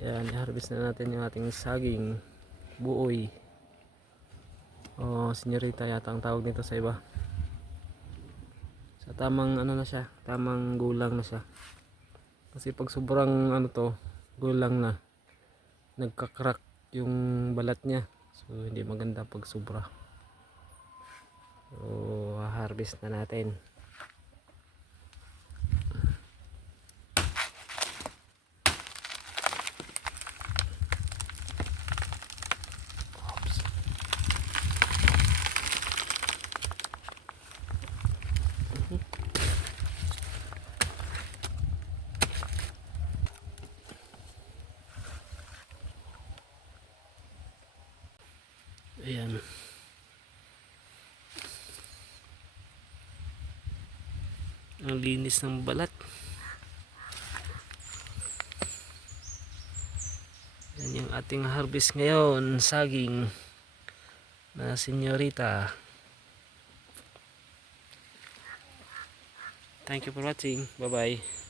Yan, i-harvest na natin yung ating saging buoy. O, senyorita yata ang tawag nito sa iba. Sa tamang ano na siya, tamang gulang na siya. Kasi pag sobrang ano to, gulang na, nagka-crack yung balat niya. So, hindi maganda pag sobra. So, harvest na natin. Ayan. Ang linis ng balat. Yan yung ating harvest ngayon. Saging na senyorita. Thank you for watching. Bye bye.